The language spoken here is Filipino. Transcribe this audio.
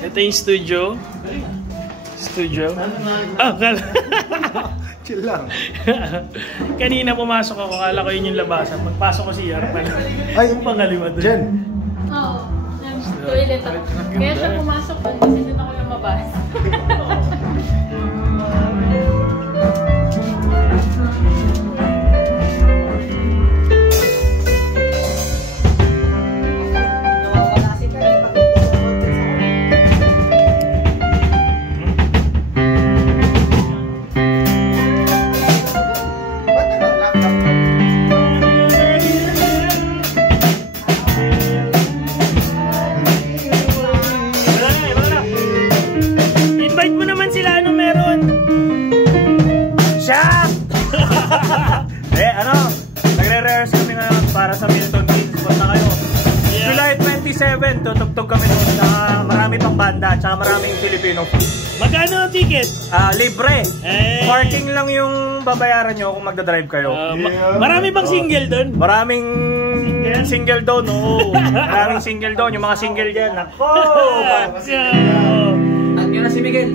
Ito yung studio. Ah, kala. Chill lang. Kanina pumasok ako, kala ko yun yung labasan. Pagpasok ko si Yarpan. Ay, yung pangaliwa doon. Jen. Oo. Toilet ako. Kaya siya pumasok doon kasi doon ako lumabas. Nagre-rehearse kami ngayon para sa Milton Keynes. Punta kayo. July 27, tutugtog kami doon na marami pang banda at maraming Filipino. Magkano ang ticket? Libre. Parking lang yung babayaran nyo kung magdadrive kayo. Marami bang single doon? Maraming single doon. Maraming single doon. Yung mga single dyan. Nako! At yun na si Miguel.